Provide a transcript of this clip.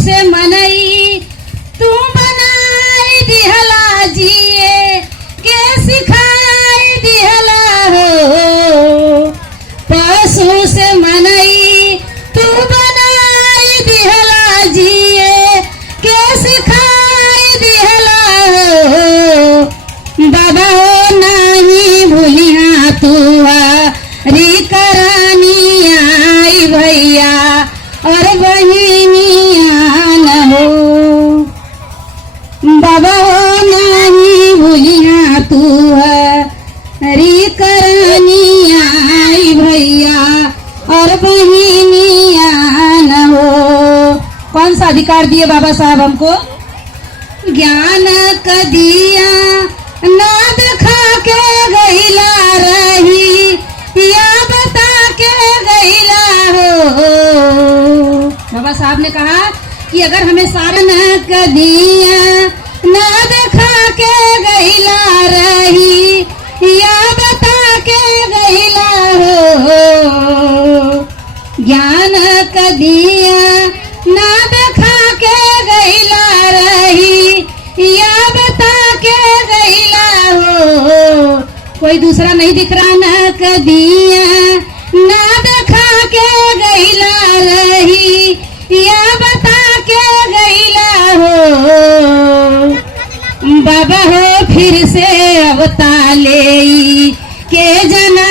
से मनई तू बनाई दिहला जिए के सिखाई दिहला हो। पशु से मनई तू बनाई दिहला जिए के सिखाई दिहला हो। बाबा हो नहीं भूलिया तू री करानी आई भैया और बहिनिया न हो। बाबा हो नहीं भूलिया तू री करानी आई भैया और बहिनिया न हो। कौन सा अधिकार दिए बाबा साहब हमको? ज्ञान का दिया ना दिखा के गईला रही या बता के गईला हो। बाबा साहब ने कहा कि अगर हमें सारे न का दिया ना दिखा के गईला रही या बता के गईला हो। ज्ञान का दिया ना दिखा के गईला रही या बता के गईला हो। कोई दूसरा नहीं दिख रहा न कदिया ना दिखा के गईला रही या बता के गईला हो। बाबा हो फिर से अवता ले के जना